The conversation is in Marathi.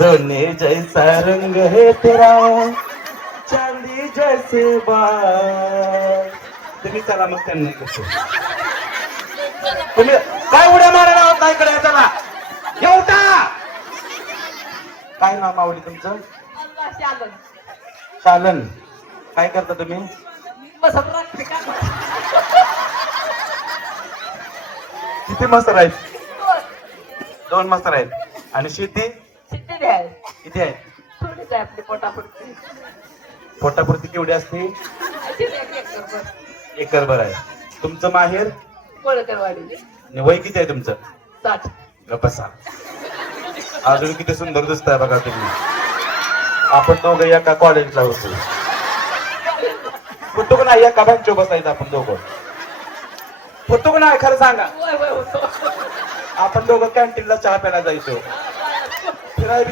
सोने जैसा रंग है तेरा, चांदी जैसे बाल. तुम्ही चला मग त्यांना कसं तुम्ही काय उड्या मारायला होता इकडे चला येऊटा. काय नाव माऊली तुमचं? शालन. काय करता तुम्ही? किती मस्तर आहेत? 2 मस्तर आहेत. आणि शेती किती आहे? पोटापुरती केवढी असते? एकरभर आहे. तुमचं माहेर? आणि वय किती आहे तुमचं? 60. गप्पा. अजून किती सुंदर दिसताय बघा तुम्ही. आपण दोघं एका कॉलेजला होतो. होतो का नाही? एका बँचवर बसायचं आपण दोघं. होतो का नाही खरं सांगा? आपण दोघं कॅन्टीनला चहा प्यायला जायचो. फिरायला